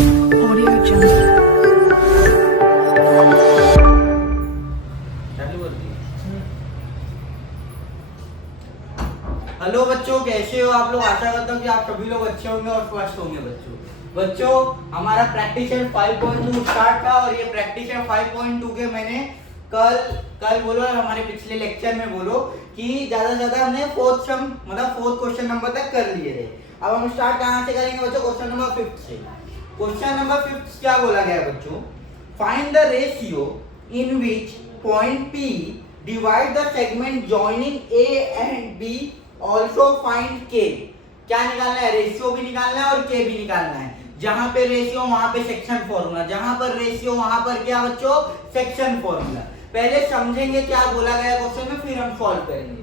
Audio Jungle. Hello बच्चों, कैसे हो आप लोग। आशा करता हूँ कि आप सभी लोग अच्छे होंगे और स्वस्थ होंगे। बच्चों हमारा प्रैक्टिस 5.2 स्टार्ट था और ये प्रैक्टिस 5.2 के मैंने कल बोलो और हमारे पिछले लेक्चर में बोलो कि ज्यादा से ज्यादा हमने फोर्थ क्वेश्चन नंबर तक कर लिए थे। अब हम स्टार्ट कहाँ से करेंगे बच्चों? क्वेश्चन नंबर 5 से। क्वेश्चन नंबर 5 क्या बोला गया बच्चों? Find the ratio in which point P divide the segment joining A and B, also find K। क्या निकालना है? रेशियो भी निकालना है और K भी निकालना है। जहां पे रेशियो वहां पे सेक्शन फॉर्मूला, जहां पर रेशियो वहां पर क्या बच्चों? Section formula. पहले समझेंगे क्या बोला गया क्वेश्चन में, फिर हम सॉल्व करेंगे।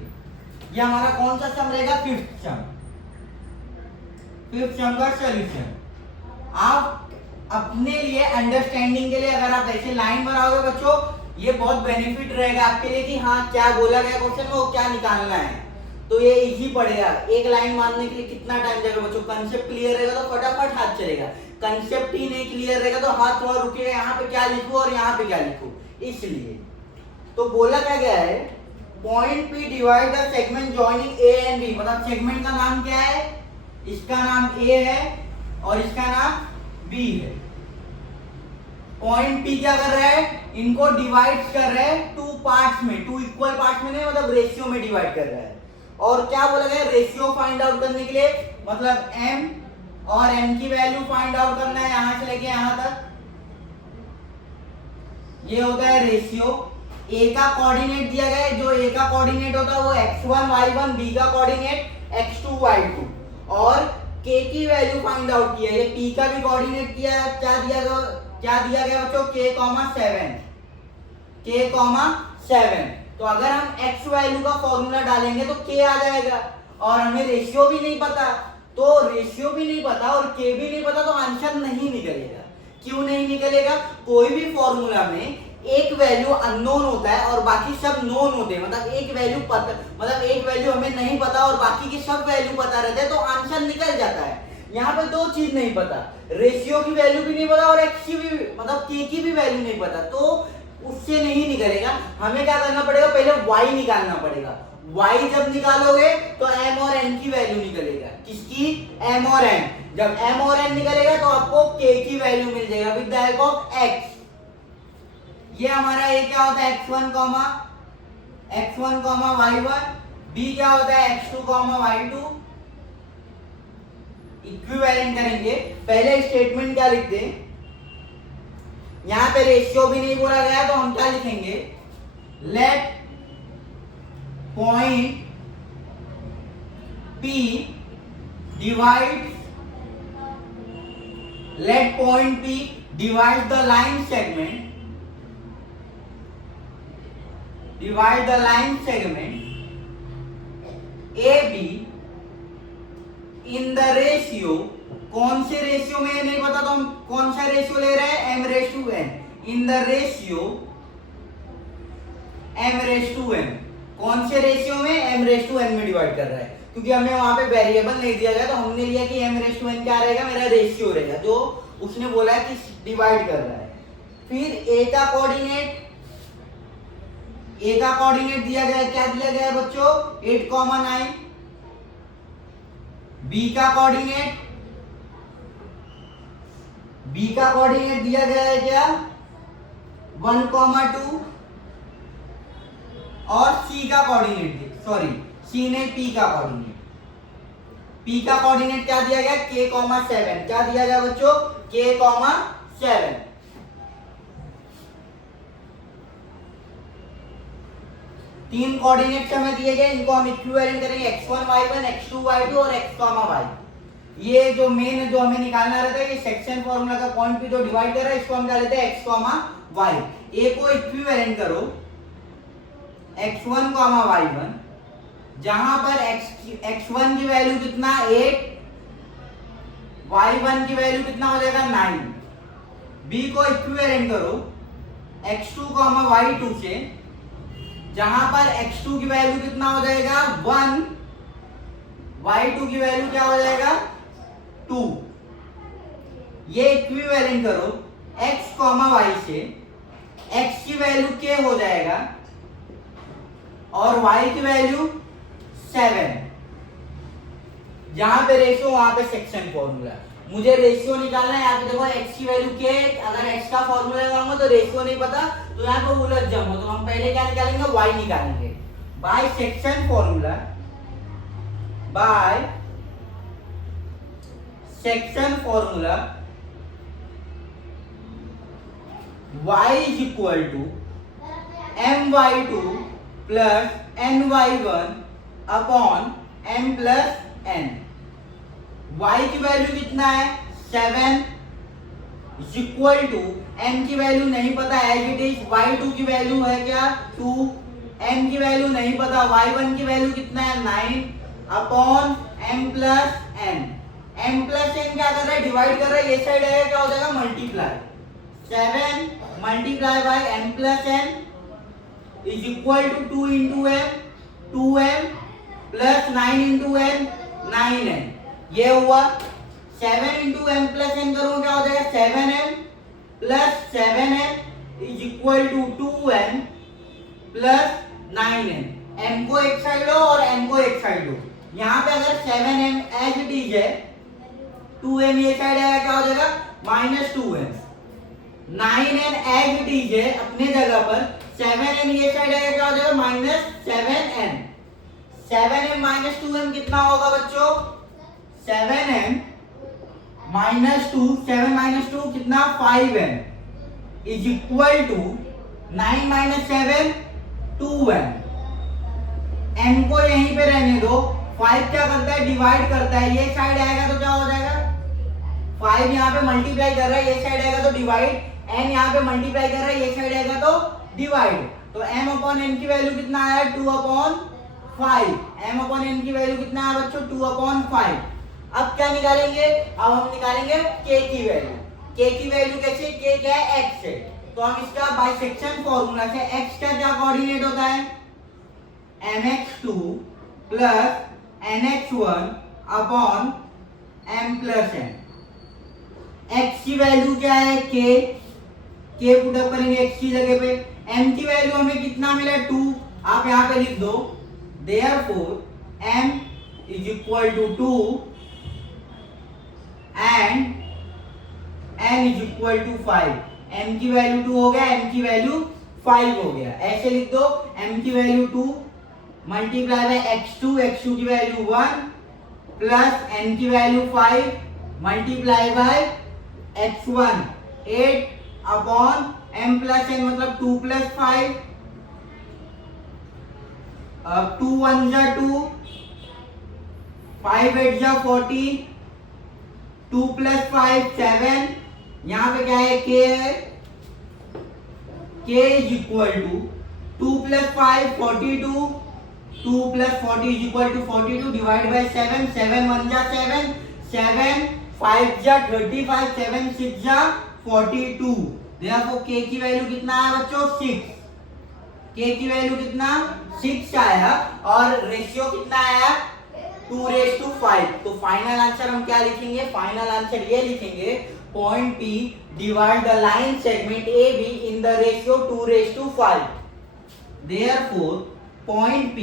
ये हमारा कौन सा सम रहेगा? फिफ्थ सम का सॉल्यूशन। आप अपने लिए अंडरस्टैंडिंग के लिए अगर आप ऐसे लाइन बनाओगे बच्चों, ये बहुत बेनिफिट रहेगा आपके लिए कि हाँ क्या बोला गया क्वेश्चन में वो क्या निकालना है। तो ये इजी पड़ेगा। एक लाइन मानने के लिए कितना टाइम जाएगा बच्चों? कंसेप्ट क्लियर रहेगा तो फटाफट हाथ चलेगा। कंसेप्ट ही नहीं क्लियर रहेगा तो हाथ थोड़ा रुकेगा, यहाँ पे क्या लिखूं और यहाँ पे क्या लिखूं। इसलिए तो बोला क्या गया है? Point P divide the segment joining A and B। मतलब सेगमेंट का नाम क्या है? इसका नाम A है और इसका नाम B है। पॉइंट P क्या कर रहा है? इनको डिवाइड कर रहा है टू पार्ट्स में, टू इक्वल पार्ट्स में नहीं, मतलब रेशियो में डिवाइड कर रहा है। और क्या बोला गया? रेशियो फाइंड आउट करने के लिए मतलब M और N की वैल्यू फाइंड आउट करना है यहां से लेके यहां तक। ये होता है रेशियो। A का कोऑर्डिनेट दिया गया है, जो A का कोऑर्डिनेट होता है वो x1 y1, B का कोऑर्डिनेट x2 y2, और K की वैल्यू फाइंड आउट किया है। P का भी कोऑर्डिनेट क्या दिया गया बच्चों? k,7। तो अगर हम x वैल्यू का फॉर्मूला डालेंगे तो k आ जाएगा, और हमें रेशियो भी नहीं पता। तो रेशियो भी नहीं पता और k भी नहीं पता तो आंसर नहीं निकलेगा। क्यों नहीं निकलेगा? कोई भी फॉर्मूला में एक वैल्यू अननोन होता है और बाकी सब नोन होते हैं। मतलब एक वैल्यू हमें नहीं पता और बाकी की सब वैल्यू पता रहते हैं तो आंसर निकल जाता है। यहाँ पे दो चीज नहीं पता, रेशियो की वैल्यू भी नहीं पता और x की भी k की भी वैल्यू नहीं पता, तो उससे नहीं निकलेगा। हमें क्या करना पड़ेगा? पहले y निकालना पड़ेगा। y जब निकालोगे तो m और n की वैल्यू निकलेगा। किसकी? m और n। जब m और n निकलेगा तो आपको k की वैल्यू मिल जाएगा with the help of x। ये हमारा a क्या होता है? x1, y1, b क्या होता है? x2, y2। इक्विवेलेंट करेंगे। पहले स्टेटमेंट क्या लिखते हैं? यहां पे रेशियो भी नहीं बोला गया तो हम क्या लिखेंगे? Let point P divide the line segment AB in the ratio. कौन से रेशियो में नहीं पता तो हम कौन सा रेशियो ले रहे हैं? m/n। In the ratio m/n। कौन से रेशियो में? m/n में डिवाइड कर रहा है, क्योंकि हमें वहां पे वेरिएबल नहीं दिया गया तो हमने लिया कि m/n क्या रहेगा? मेरा रेशियो रहेगा, जो उसने बोला है कि डिवाइड कर रहा है। फिर A का कोऑर्डिनेट दिया गया है। क्या दिया गया है बच्चों? 8, 9। B का कोऑर्डिनेट दिया गया है क्या? 1, 2। और C का कोऑर्डिनेट, C ने P का कोऑर्डिनेट क्या दिया गया? k,7। क्या दिया गया बच्चों? k,7। तीन कोऑर्डिनेट्स हमें दिए गए, इनको हम इक्विवेलेंट करेंगे। x1, y1, x2, y2 और x, y। ये जो मेन जो हमें निकालना रहता है, ये सेक्शन फॉर्मूला का पॉइंट P जो डिवाइड कर रहा है, इसको हम क्या लेते हैं? x, y। a को इक्विवेलेंट करो x1, y1, जहां पर x1 की वैल्यू कितना? 8, y1 की वैल्यू कितना हो जाएगा? 9। b को इक्विवेलेंट करो x2, y2 से, जहां पर x2 की वैल्यू कितना हो जाएगा? 1, y2 की वैल्यू क्या हो जाएगा? 2। ये इक्विवेलेंट करो x, y से, x की वैल्यू k हो जाएगा और y की वैल्यू 7। जहां पे रेशियो वहां पे सेक्शन फॉर्मूला। मुझे रेशियो निकालना है। यहाँ पे देखो x की वैल्यू k, अगर x का फॉर्मूला लगाऊंगा तो रेशियो नहीं पता तो यहाँ पे उलझ जाऊंगा। तो हम पहले क्या निकालेंगे, y निकालेंगे bye section formula. Bye section formula y is equal to my2 plus ny1 upon m plus n। y की वैल्यू कितना है 7 इक्वल टू m की वैल्यू नहीं पता एज इट इज, y2 की वैल्यू है क्या 2, m की वैल्यू नहीं पता, y1 की वैल्यू कितना है 9 upon m plus n। m plus n क्या कर रहा है, डिवाइड कर रहा है, ये साइड आएगा क्या हो जाएगा multiply. 7 multiply by m plus n is equal to 2 into m, 2m plus 9 into n, 9n। ये हुआ 7 इंटू m प्लस n करूंगा क्या हो जाएगा 7m plus 7n is equal to 2m plus 9n। m को एक साइड लो और n को एक साइड लो। यहाँ पे अगर 7m एज इट इज है, 2m ये साइड आएगा क्या हो जाएगा minus 2m। 9n as it is है अपने जगह पर, 7n ये साइड आएगा क्या हो जाएगा minus 7n। 7m minus 2m कितना होगा बच्चों, 7m माइनस 2, 7 माइनस 2 कितना 5m is equal to 9 minus 7 2m। m को यहीं पे रहने दो। 5 क्या करता है डिवाइड करता है, ये साइड आएगा तो क्या हो जाएगा 5 यहाँ पे मल्टीप्लाई कर रहा है, ये साइड आएगा तो डिवाइड, n यहाँ पे मल्टीप्लाई कर रहा है, ये साइड आएगा तो डिवाइड। तो m अपॉन n की वैल्यू कितना आया 2 अपॉन 5। m अपॉन n की वैल्यू कितना है बच्चों 2 अपॉन 5। अब क्या निकालेंगे, अब हम निकालेंगे k की वैल्यू। k की वैल्यू कैसे, k क्या है x है, तो हम इसका बाइसेक्शन फॉर्मूला से x का क्या कोऑर्डिनेट होता है mx2 plus nx1 upon m plus n। x की वैल्यू क्या है k पुट अप करेंगे x की जगह पे। m की वैल्यू हमें कितना मिला 2, आप यहाँ पे लिख दो। Therefore m is equal to 2 and n is equal to 5। m की वैल्यू 2 हो गया, m की वैल्यू 5 हो गया। ऐसे लिख दो m की वैल्यू 2 मल्टीप्लाई बाय x2 की वैल्यू 1 प्लस n की value 5 multiply by x1 8 upon m plus n मतलब 2 प्लस 5। अब 2 1 जा 2, 5 8 जा 40, 2 प्लस 5 7। यहाँ पे क्या है k है, k is equal to 2 plus 5 42, 2 plus 40 is equal to 42 divide by 7, 7 1 जा 7, 7 5 जा 35, 7 6 जा 42। देखो k की वैल्यू कितना है बच्चों 6, k की वैल्यू कितना 6 आया और रेशियो कितना आया 2:5। तो फाइनल आंसर हम क्या लिखेंगे, फाइनल आंसर ये लिखेंगे point P divide the line segment AB in the ratio 2:5। Therefore point P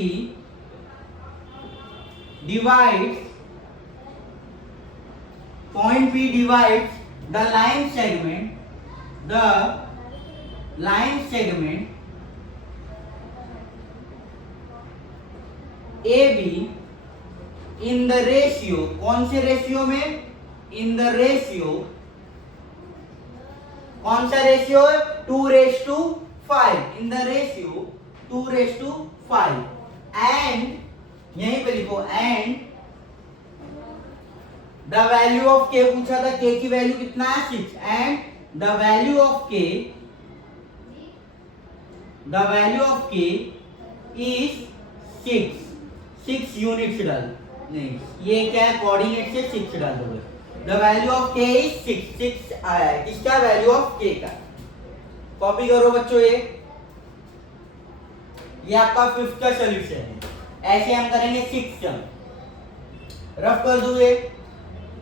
divides the line segment AB in the ratio, कौन से रेशियो में, इन द रेशियो, कौन सा रेशियो है 2:5, इन द रेशियो 2:5 एंड यहीं पे लिखो and the value of k पूछा था, k की वैल्यू कितना है 6 and the value of k is 6 units डाल, नहीं ये क्या है कोऑर्डिनेट से 6 डाल दोगे। The value of k is 6 आया है, किसका वैल्यू ऑफ k का। कॉपी करो बच्चों, ये आपका 5th का सॉल्यूशन है। ऐसे हम करेंगे 6 सम, रफ कर दो ये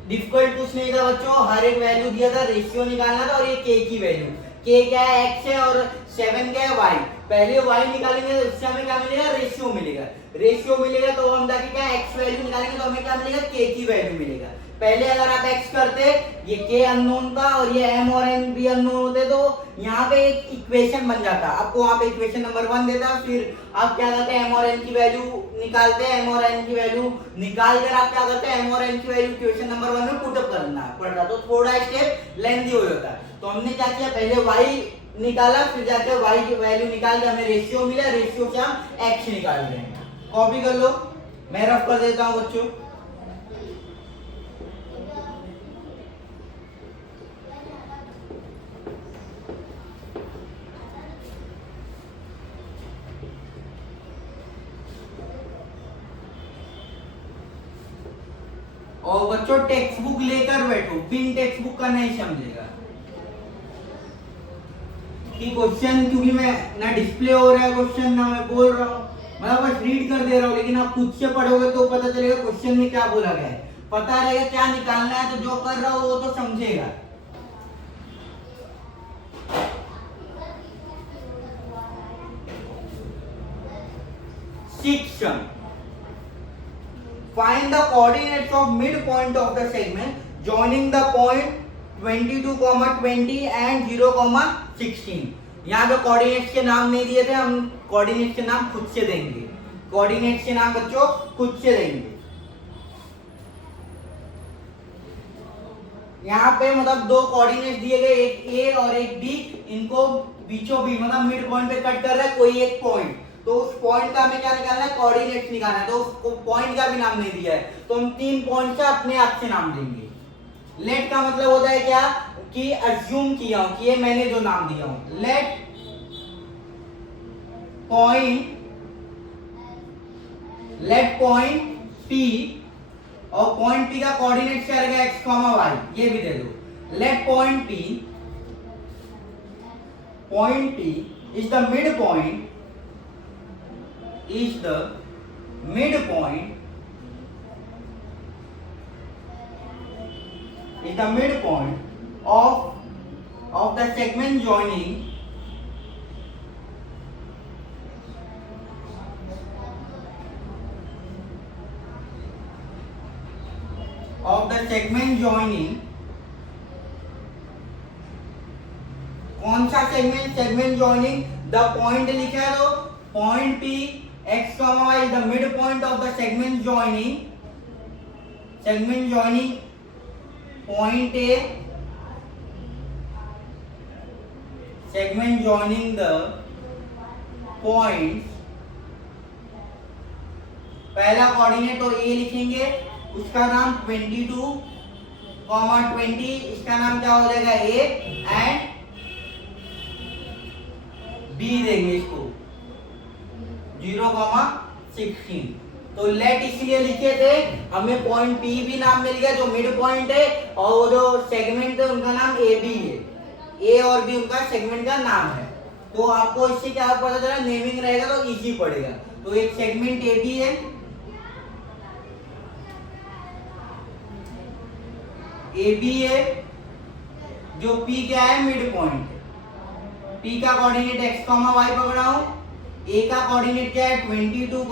डिफिकल्ट कुछ नहीं था बच्चों, हर एक वैल्यू दिया था, रेशियो निकालना था और ये के की वैल्यू, के क्या है x है और 7 क्या है y। पहले y निकालेंगे तो इससे हमें क्या मिलेगा, रेशियो मिलेगा, रेशियो मिलेगा तो हम जाके क्या x वैल्यू निकालेंगे तो हमें क्या मिलेगा, k की वैल्यू मिलेगा। पहले अगर आप x करते, ये k अननोन था और ये m और n भी अननोन होते तो यहाँ पे एक इक्वेशन बन जाता, आपको वहाँ पे इक्वेशन नंबर 1 देता, फिर आप क्या करते हैं m और n की वैल्यू निकालते हैं, m और n की वैल्यू निकाल कर आप क्या करते हैं m और n की वैल्यू इक्वेशन नंबर 1 में पुटअप करना पड़ता, तो थोड़ा स्टेप लेंथी हो जाता है। तो हमने क्या किया, पहले y निकाला, फिर जाकर y की वैल्यू निकाल के हमें रेशियो मिला, रेशियो से हम x निकाल रहे हैं। कॉपी कर लो, मैं रफ कर देता हूं बच्चों। और बच्चों टेक्स्ट बुक लेकर बैठो, बिन टेक्स्ट बुक का नहीं समझेगा कि क्वेश्चन, क्योंकि मैं ना डिस्प्ले हो रहा है क्वेश्चन ना मैं बोल रहा हूँ, मैं बस रीड कर दे रहा हूँ, लेकिन आप खुद से पढ़ोगे तो पता चलेगा क्वेश्चन में क्या बोला गया है, पता रहेगा क्या निकालना है, तो जो कर रहा हो वो तो समझेगा। Section, find the coordinates of midpoint of the segment joining the point 22, 20 and 0, 16। यहाँ पे कोऑर्डिनेट्स के नाम नहीं दिए थे, हम कोऑर्डिनेट्स के नाम खुद से देंगे, कोऑर्डिनेट्स के नाम बच्चों खुद से देंगे। यहाँ पे मतलब दो कोऑर्डिनेट्स दिए गए, एक ए और एक बी, इनको बीचों बीच मतलब मिड पॉइंट पे कट कर रहा है कोई एक पॉइंट, तो उस पॉइंट का हमें क्या निकालना है, कोऑर्डिनेट्स निकालना है, तो उसको पॉइंट का भी नाम नहीं दिया है तो हम 3 पॉइंट का अपने आप से नाम देंगे। लेट का मतलब होता है क्या, कि अज्यूम किया हूं कि ये मैंने जो नाम दिया हूं, लेट पॉइंट P, और पॉइंट P का कोऑर्डिनेट क्या रहेगा, x, y, ये भी दे दो। Let point P is the midpoint of the segment joining कौन सा सेगमेंट जॉइनिंग द पॉइंट लिखा है तो point P x, y is the midpoint of the segment joining point A, segment joining the points, पहला coordinate तो A लिखेंगे, उसका नाम 22, 20, इसका नाम क्या हो जाएगा A, एंड B देंगे इसको 0, 16। तो लेट इसलिए लिखे थे, हमें पॉइंट P भी नाम मिल गया जो मिड पॉइंट है, और वो जो सेगमेंट है उनका नाम AB है, A और B उनका सेगमेंट का नाम है। तो आपको इससे क्या पता चला, नेमिंग रहेगा तो इजी पड़ेगा। तो एक सेगमेंट AB है, AB है जो P क्या है, मिड पॉइंट, P का कोऑर्डिनेट x, y पकड़ा हूं, A का कोऑर्डिनेट क्या है 22,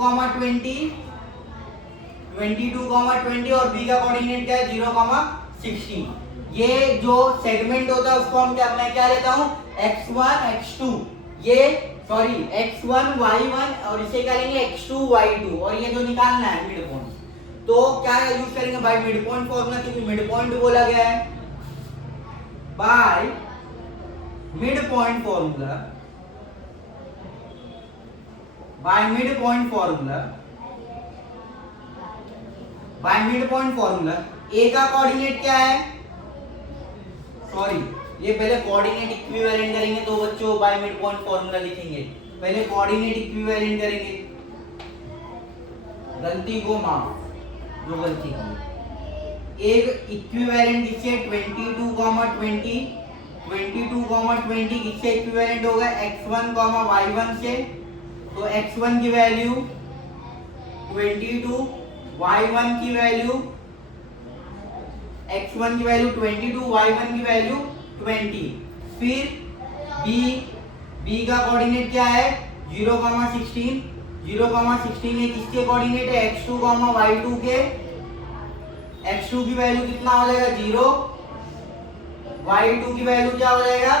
20 और B का कोऑर्डिनेट क्या है 0, 16। ये जो सेगमेंट होता है उसको हम क्या, मैं क्या लेता हूं x1, x2, ये सॉरी x1, y1 और इसे क्या लेंगे x2, y2, और ये जो निकालना है मिड पॉइंट, तो क्या यूज करेंगे बाय मिड पॉइंट फॉर्मूला, क्योंकि मिड पॉइंट बोला गया है, by mid point formula, by mid point formula A का कोऑर्डिनेट क्या है, सॉरी ये पहले कोऑर्डिनेट इक्विवेलेंट करेंगे तो बच्चों बाय मिड पॉइंट फॉर्मूला लिखेंगे, पहले कोऑर्डिनेट इक्विवेलेंट करेंगे, गलती को माफ, जो गलती की एक इक्विवेलेंट किससे 22, 20 किससे इक्विवेलेंट होगा x1, y1 से, तो x1 की वैल्यू 22, y1 की वैल्यू x1 की वैल्यू 22, y1 की वैल्यू 20। फिर b का कोऑर्डिनेट क्या है 0,16, 0,16 ये किसके कोऑर्डिनेट है x2, y2 के। x2 की वैल्यू कितना हो जाएगा 0, y2 की वैल्यू क्या हो जाएगा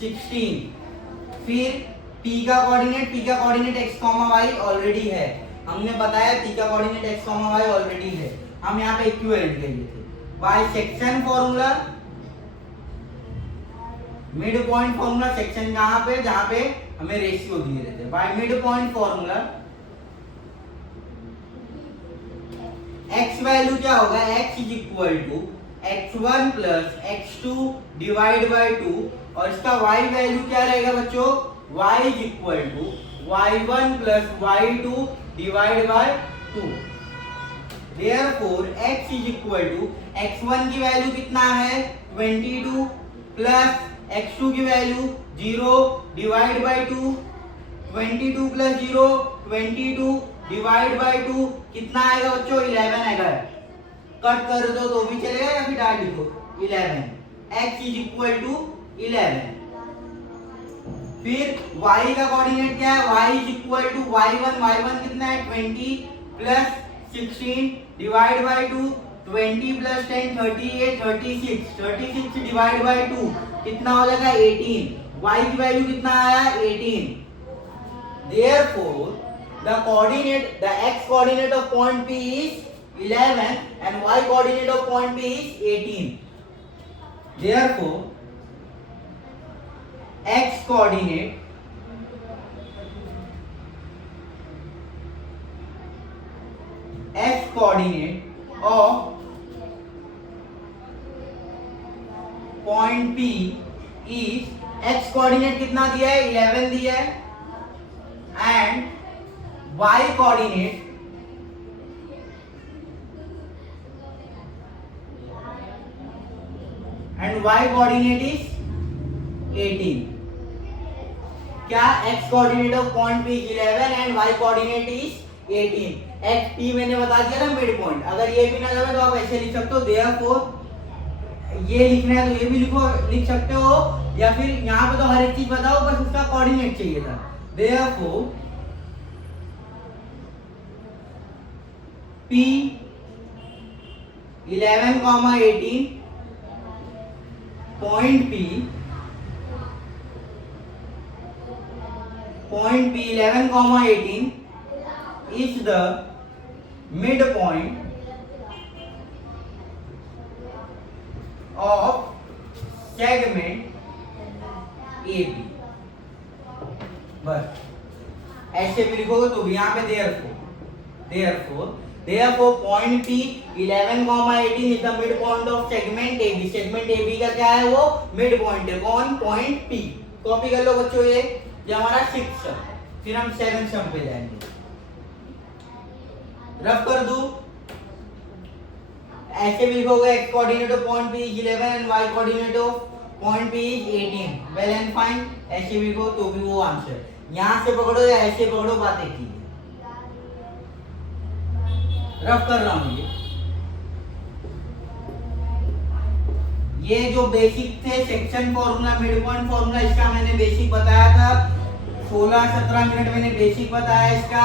16। फिर p का कोऑर्डिनेट x, y ऑलरेडी है, हमने बताया p का कोऑर्डिनेट x, y ऑलरेडी है, हम यहाँ पे इक्विवेलेंट ले लिए थे। By section formula, mid point formula, section कहाँ पे जहाँ पे हमें रेशियो दिए रहते हैं। By mid point formula x value क्या होगा x is equal to x1 plus x2 divide by 2 और इसका y वैल्यू क्या रहेगा बच्चों y is equal to y1 plus y2 divide by 2। Therefore x is equal to x1 की value कितना है 22 प्लस x2 की value 0 divide by 2, 22 plus 0 22 divide by 2 कितना आएगा बच्चों 11 आएगा। कट कर दो तो भी चलेगा या फिर डाल लिखो 11, x इज इक्वल टू 11। फिर y का कोऑर्डिनेट क्या है y is equal to y1 कितना है 20 plus 16 divide by 2, 20 plus 10 38 36 divide by 2 कितना हो जाएगा 18। y की वैल्यू कितना आया 18। Therefore the x coordinate of point P is 11 and y coordinate of point P is 18. Therefore x coordinate of point P is x coordinate कितना दिया है 11 दिया है and y coordinate is 18। क्या x coordinate of point P is 11 and y coordinate is 18। x p मैंने बता दिया ना मिड पॉइंट, अगर ये भी ना जाए तो आप ऐसे लिख सकते हो देयरफॉर ये लिखना है तो ये भी लिख सकते हो, या फिर यहाँ पे तो हर एक चीज बताओ बस उसका कोऑर्डिनेट चाहिए था। Therefore P 11, 18 point P 11, 18 is the midpoint of segment AB। बस ऐसे भी लिखोगे तो भी यहाँ पे therefore point P 11, 18 is the midpoint of segment AB। segment AB का क्या है वो मिड पॉइंट है, कौन पॉइंट P। कॉपी कर लो बच्चों ये हमारा 6 सम, फिर हम 7 सम पे जाएंगे। रफ कर दो ऐसे भी लिखोगे x coordinate of point P is 11 and y coordinate of point P is 18। Well and fine ऐसे भी लिखो तो भी वो आंसर, यहां से पकड़ो या ऐसे पकड़ो बात एक ही है। रफ कर रहा हूं ये जो बेसिक थे section formula mid point formula, इसका मैंने बेसिक बताया था 16-17 मिनट मैंने बेसिक बताया इसका।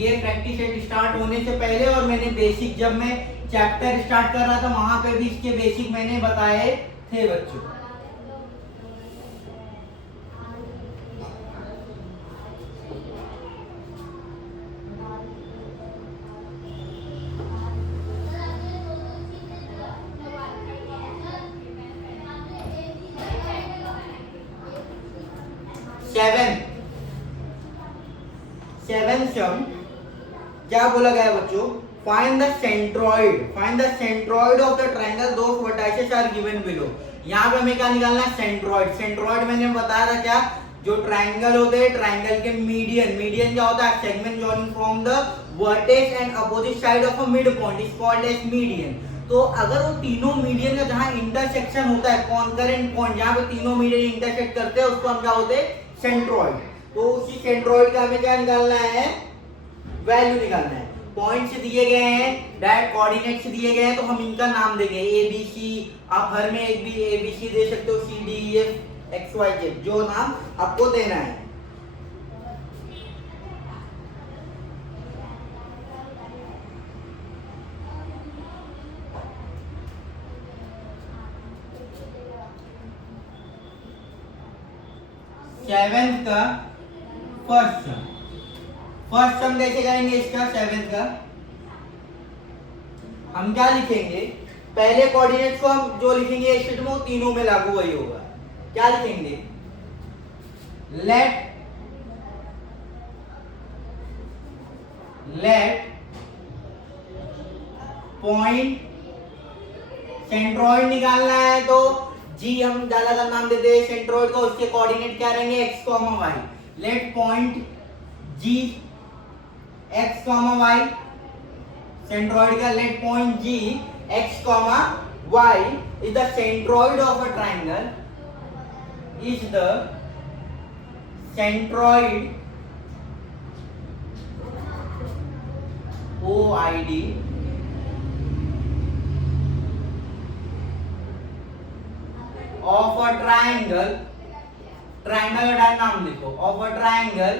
ये प्रैक्टिस सेट स्टार्ट होने से पहले और मैंने बेसिक जब मैं चैप्टर स्टार्ट कर रहा था वहां पे भी इसके बेसिक मैंने बताए थे बच्चों। सेवन सम क्या बोला गया बच्चों, find the centroid of the triangle those vertices are given below. यहाँ पे हमें क्या निकालना है सेंट्रोइड मैंने बताया था क्या, जो ट्रायंगल होते हैं ट्रायंगल के मीडियन क्या होता है segment joining from the vertex and opposite side of a mid point is called as median. तो अगर वो तीनों मीडियन का जहां इंटरसेक्शन होता है कॉन्करेंट पॉइंट जहां पे तीनों मीडियन इंटरसेक्ट करते हैं उसको हम क्या बोलते हैं सेंट्रोइड। तो उसी सेंट्रोइड का हमें क्या निकालना है वैल्यू निकालना है। पॉइंट्स दिए गए हैं, डायरेक्ट कोऑर्डिनेट्स दिए गए हैं, तो हम इनका नाम देंगे ए बी सी। आप हर में एक भी ए बी सी दे सकते हो, C D E F X Y Z, जो नाम आपको देना है। सेवेंथ का फर्स्ट सम कैसे करेंगे इसका? सेवेंथ का हम क्या लिखेंगे? पहले कोऑर्डिनेट्स को हम जो लिखेंगे इस शीट में, वो तीनों में लागू वही होगा। क्या लिखेंगे? लेट पॉइंट सेंट्रॉइड निकालना है, तो जी हम ज्यादा का नाम देते हैं सेंट्रॉइड को, उसके कोऑर्डिनेट क्या रहेंगे? X comma y. Let point G x comma y, centroid का let point G x comma y is the centroid of a triangle, is the centroid OID of a triangle, triangle का नाम लिखो, of a triangle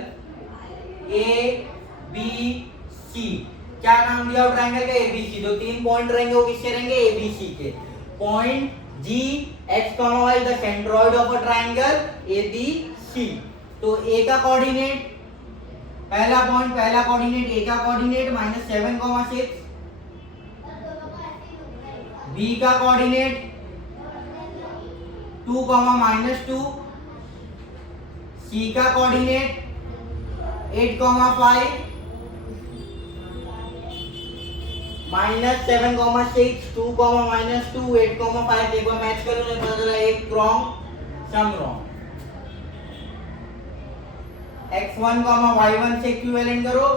ABC। क्या नाम दिया triangle का? ABC। जो तीन पॉइंट रहेंगे वो किसके रहेंगे? ABC के। Point G x, y the centroid of a triangle ABC। तो A का कोऑर्डिनेट, पहला पॉइंट पहला कोऑर्डिनेट A का कोऑर्डिनेट -7,6, B का कोऑर्डिनेट 2, -2, C का कोऑर्डिनेट 8, -5, -7,6, 2, -2, 8, 5। एक बार मैच कर लो, पता चला एक wrong, some wrong. x1, y1 से इक्विवेलेंट करो,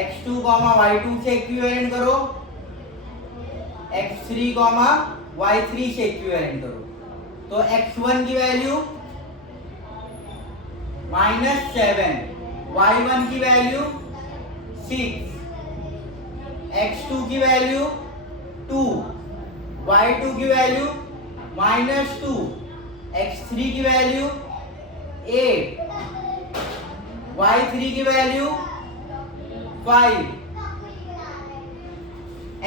x2, y2 से इक्विवेलेंट करो, x3, y3 से इक्विवेलेंट करो। तो x1 की वैल्यू -7, y1 की वैल्यू 6, x2 की वैल्यू 2, y2 की वैल्यू -2, x3 की वैल्यू 8, y3 की value 5,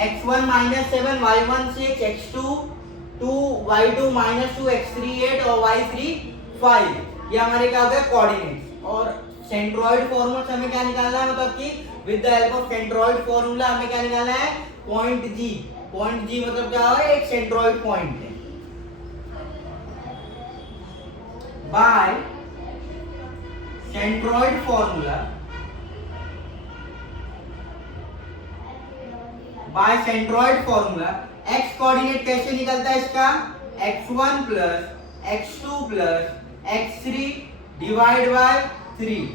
x1 -7, y1 6, x2 2, y2 -2, x3 8 और y3 5। ये हमारे क्या हो गए? कोऑर्डिनेट्स। और सेंट्रॉइड फॉर्मूला से हमें क्या निकालना है? मतलब कि with the help of centroid formula हमें क्या निकालना है? पॉइंट जी। पॉइंट जी मतलब क्या है? एक सेंट्रॉइड पॉइंट है। By centroid formula, by centroid formula x coordinate कैसे निकलता है इसका? x1 plus x2 plus x3 divide by 3।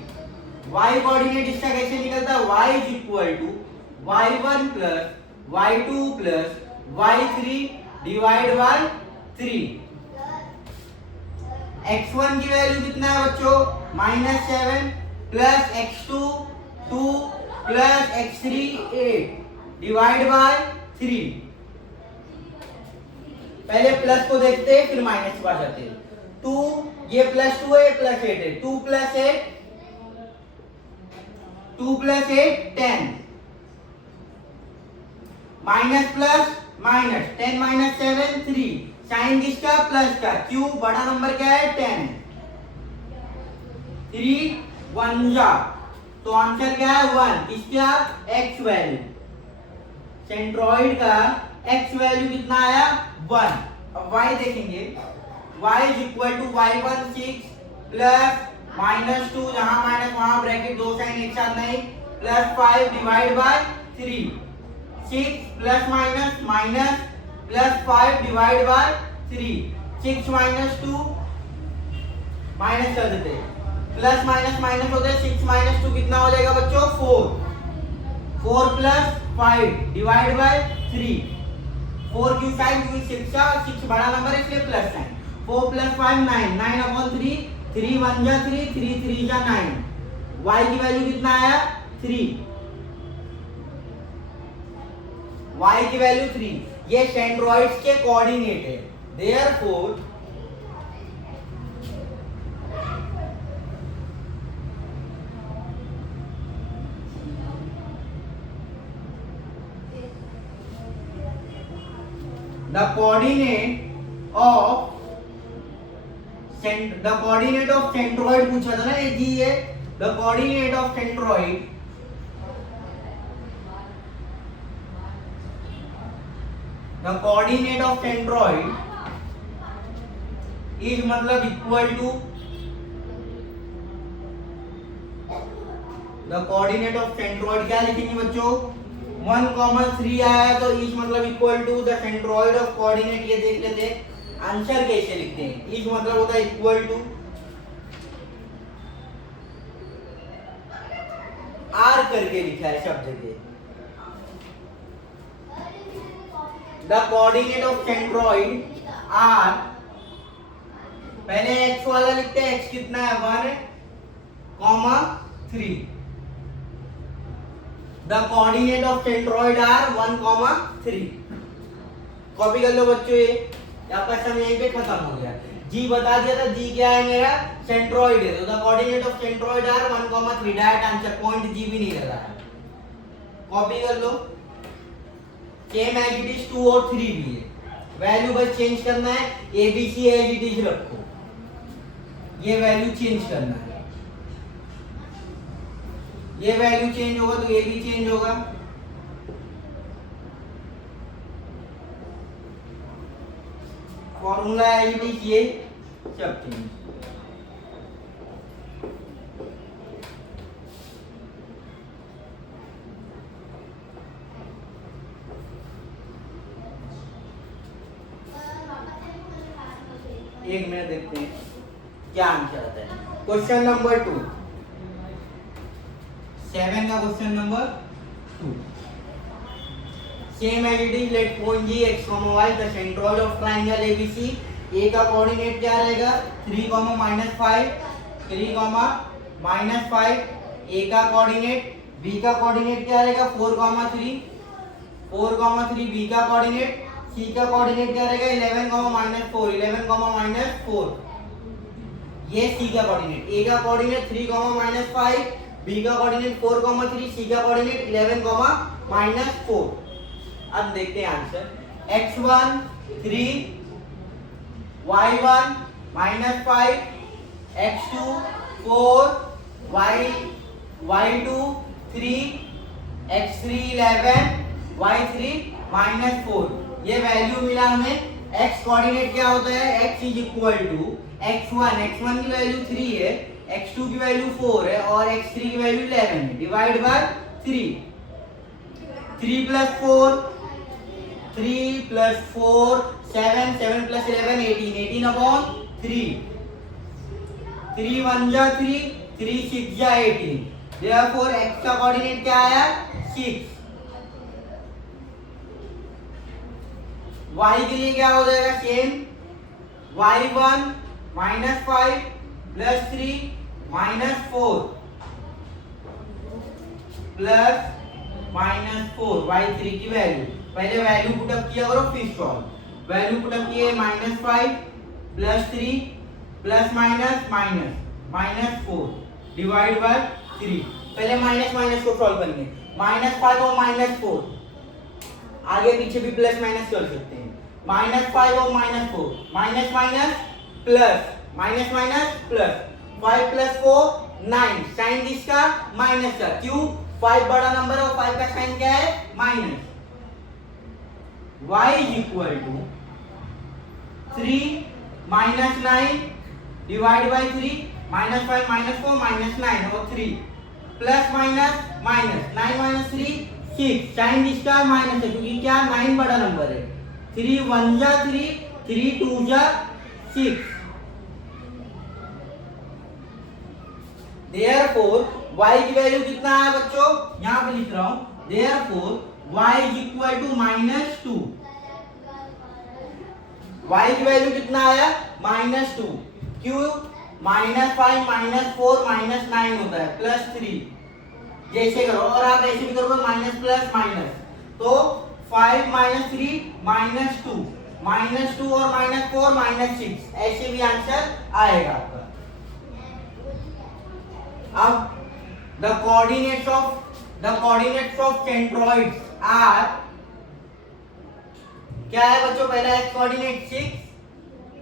y coordinate इसका कैसे निकलता है? y is equal to y1 plus y2 plus y3 divide by 3। x1 की वैल्यू कितना है बच्चों? -7 plus x2 2 plus x3 8 divide by 3। पहले प्लस को देखते हैं, फिर माइनस पर जाते हैं। 2, ये +2 है, +8 है। 2 + 8 2 + 8 10, माइनस प्लस माइनस 10 - 7 3। साइन किसका? प्लस का। क्यों? बड़ा नंबर क्या है? 10। 3 1 जा, तो आंसर क्या है? 1। किसका? x value. सेंट्रॉइड का x वैल्यू कितना आया? 1। अब y देखेंगे, y is equal to y1 6 plus -2, जहां माइनस वहां ब्रैकेट, दो साइन एक साथ नहीं, +5 divide by 3। 6 plus minus minus +5 divide by 3। 6 - 2 minus कर देते, प्लस माइनस माइनस होते हैं। 6 - 2 कितना हो जाएगा बच्चों? 4। 4 + 5 डिवाइड बाय 3। 4 की साइन, क्योंकि 6 बड़ा नंबर है इसलिए प्लस साइन। 4 + 5 9, 9/3, 3 1 जा 3, 3 3 जा 9। y की वैल्यू कितना आया? 3। y की वैल्यू 3, ये सेंट्रोइड्स के कोऑर्डिनेट है। Therefore the coordinate of centroid पूछा था ना ये जी है। the coordinate of centroid is मतलब equal to the coordinate of centroid क्या लिखेंगे बच्चों 1,3 आया है तो इज मतलब equal to the centroid of coordinate. ये देख लेते हैं आंसर कैसे लिखते हैं। इज मतलब होता है इक्वल टू आर करके लिखा है सब जगह। The coordinate of centroid are, पहले एक्स वाला लिखते हैं। एक्स कितना है 1,3। The coordinate of centroid are 1,3। Copy कर लो बच्चों, ये आपका सम यहीं पे खत्म हो गया। जी बता दिया था, जी क्या है मेरा सेंट्रोइड है, तो the coordinate of centroid are 1,3। Direct answer, point G भी नहीं लगा है। कॉपी कर लो। सेम एज इट इज 2 और 3 भी है, वैल्यू बस चेंज करना है। A B C as it is रखो, ये वैल्यू चेंज करना है। ये वैल्यू चेंज होगा तो ये भी चेंज होगा। फॉर्मूला है ये सब चेंज। एक मिनट देखते हैं क्या आंसर आता है। क्वेश्चन नंबर 2, 7 का question number 2। Same as it is let point G x, y the centroid of triangle ABC। A का कोऑर्डिनेट क्या रहेगा 3, -5, 3, -5। ए का कोऑर्डिनेट, बी का कोऑर्डिनेट क्या रहेगा 4, 3, 4, 3। बी का कोऑर्डिनेट, सी का कोऑर्डिनेट क्या रहेगा 11, -4, 11, -4। ये सी का कोऑर्डिनेट। ए का कोऑर्डिनेट 3, -5, बी का कोऑर्डिनेट 4, 3, सी का कोऑर्डिनेट 11, -4। अब देखते हैं answer. x1 3, y1 -5, x2 4, y2 3, x3 11, y3 -4। ये वैल्यू मिला हमें। x कोऑर्डिनेट क्या होता है, x is equal to x1 की वैल्यू 3 है, x2 की वैल्यू 4 है और x3 की वैल्यू 11 है। Divide by 3, 3 + 4, 7, 7 + 11 18, 18/3। 3 1 जा 3, 3 6 जा 18। देयरफॉर x का कोऑर्डिनेट क्या आया 6। y के लिए क्या हो जाएगा सेम, y1 -5 + 3 -4 प्लस -4 y3 की वैल्यू। पहले वैल्यू पुटअप किया करो फिर सॉल्व। वैल्यू पुटअप किए -5 + 3 ±-4 डिवाइड बाय 3। पहले माइनस को सॉल्व करेंगे। -5 और -4 आगे पीछे भी प्लस माइनस कर सकते हैं। -5 और -4 माइनस प्लस 5 + 4 9। साइन किसका माइनस का, क्यों 5 बड़ा नंबर है और 5 का साइन क्या है minus. y equal to 3 - 9 divide by 3 -5 -4 -9 और 3 प्लस माइनस 9 - 3 6। साइन किसका माइनस है क्योंकि क्या 9 बड़ा नंबर है। 3 1 जा 3, 3 2 जा 6। Therefore y की वैल्यू कितना है बच्चों, यहां पे लिख रहा हूं। Therefore y is equal to -2। y की वैल्यू कितना आया -2। क्यों -5 -4 -9 होता है +3। जैसे करो और आप ऐसे भी करोगे माइनस प्लस माइनस तो 5 माइनस 3 माइनस 2 और माइनस 4 माइनस 6, ऐसे भी आंसर आएगा आपका। अब the coordinates of centroids are, क्या है बच्चों, पहला x coordinate 6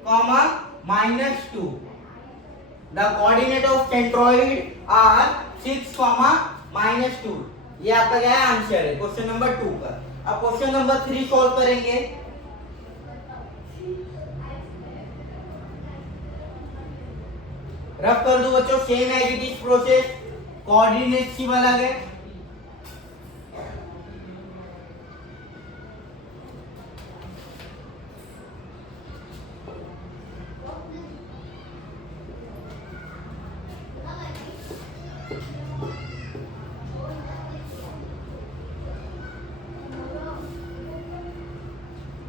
comma minus 2। The coordinate of centroid are 6 comma minus 2। ये आपका क्या है, आंसर है क्वेश्चन नंबर 2 का। अब क्वेश्चन नंबर 3 सॉल्व करेंगे। रफ कर दो बच्चों, same as it is process, coordinate सिर्फ अलग है।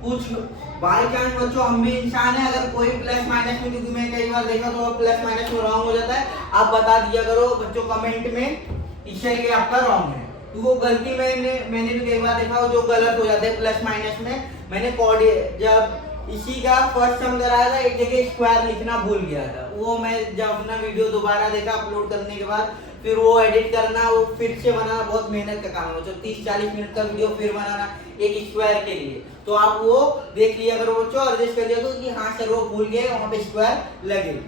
कुछ बाई चांस बच्चों हम भी इंसान है, अगर कोई प्लस माइनस में, क्योंकि मैं कई बार देखा तो प्लस माइनस में रॉन्ग हो जाता है, आप बता दिया करो बच्चों कमेंट में, इससे ये आपका रॉन्ग है। तो वो गलती मैंने भी कई बार देखा जो गलत हो जाता है प्लस माइनस में। मैंने जब इसी का फर्स्ट सम कराया था, एक जगह स्क्वायर लिखना भूल गया था, वो मैं जब अपना वीडियो दोबारा देखा अपलोड करने के बाद, फिर वो एडिट करना, वो फिर से बनाना बहुत मेहनत का काम है। 30-40 मिनट का वीडियो फिर बनाना एक स्क्वायर के लिए, तो आप वो देख लिया करो बच्चों, एडजस्ट कर लिया करो कि हाँ सर वो भूल गए, वहां पे स्क्वायर लगेगा।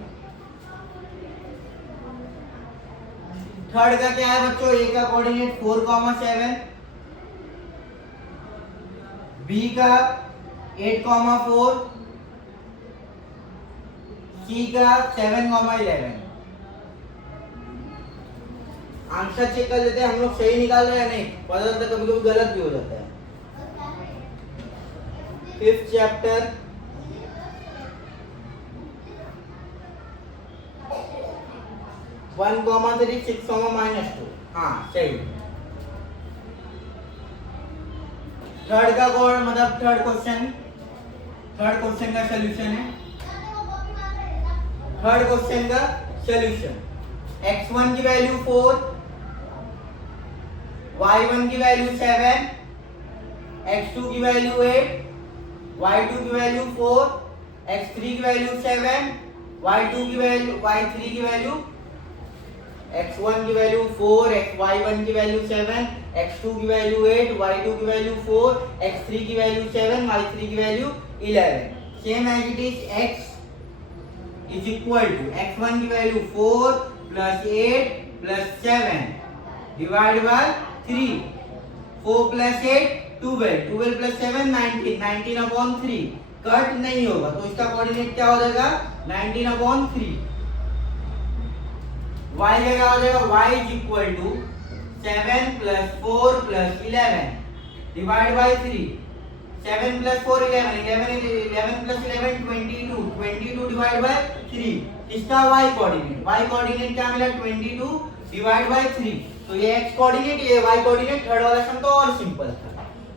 थर्ड का क्या है बच्चों, ए का कोऑर्डिनेट 4,7, बी का 8,4, सी का 7,11। आंसर चेक कर लेते हैं हम लोग, सही निकाल रहे हैं नहीं, पता चलता कभी कभी गलत भी हो जाता है। 5th चैप्टर वन कॉमा 3 6 -2, हाँ सही। थर्ड का मतलब थर्ड क्वेश्चन का सॉल्यूशन है। थर्ड क्वेश्चन का सॉल्यूशन, x1 की वैल्यू 4, y1 की वैल्यू 7, x2 की वैल्यू 8, y2 की वैल्यू 4, x3 की वैल्यू 7, y3 की वैल्यू x1 की वैल्यू 4, y1 की वैल्यू 7, x2 की वैल्यू 8, y2 की वैल्यू 4, x3 की वैल्यू 7, y3 की value 11। Same as it is x is equal to x1 की value 4 plus 8 plus 7 divide by 3, 4 plus 8 12, 12 plus 7 19, 19/3 cut नहीं होगा, तो इसका कोऑर्डिनेट क्या हो जाएगा 19/3। y का क्या हो जाएगा, y is equal to 7 plus 4 plus 11 divide by 3, 7 plus 4 11, 11 plus 11 22 divide by 3। इसका y कोऑर्डिनेट क्या मिला 22 डिवाइड बाय 3। तो ये x कोऑर्डिनेट, ये y कोऑर्डिनेट, थर्ड वाला सम तो और सिंपल था।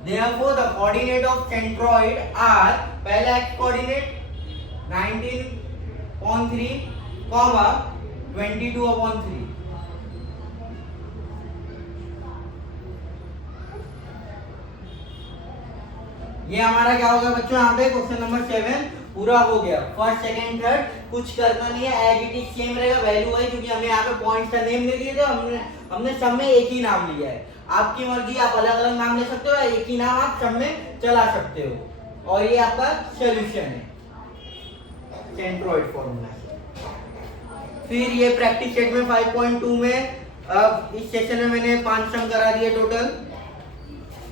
Therefore the coordinate of centroid are, पहला x कोऑर्डिनेट 19/3 कॉमा 22/3। ये हमारा क्या होगा बच्चों, यहाँ पे क्वेश्चन नंबर 7 पूरा हो गया। फर्स्ट सेकंड थर्ड कुछ करना नहीं है, एज इट इज सेम रहेगा, वैल्यू है, क्योंकि हमें यहाँ पे पॉइंट्स का नेम नहीं दिए थे, हमने सब में एक ही नाम लिया है। आपकी मर्जी, आप अलग अलग नाम ले सकते हो, एक ही नाम आप सब में चला सकते हो। और ये आपका सॉल्यूशन है सेंट्रोइड फॉर्मूला। फिर ये प्रैक्टिस सेट में 5.2 में, अब इस सेशन में मैंने 5 सम करा दिए टोटल।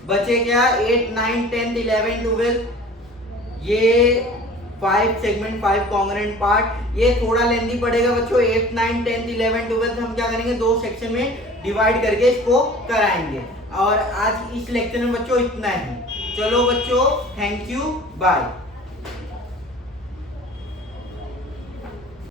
बचे क्या 8 9 10 11 12, ये 5 सेगमेंट 5 कॉन्ग्रुएंट पार्ट। ये थोड़ा लेंथी पड़ेगा बच्चों, 8 9 10 11 12 हम क्या करेंगे 2 सेक्शन में डिवाइड करके इसको कराएंगे। और आज इस लेक्चर में बच्चों इतना ही। चलो बच्चों, थैंक यू, बाय।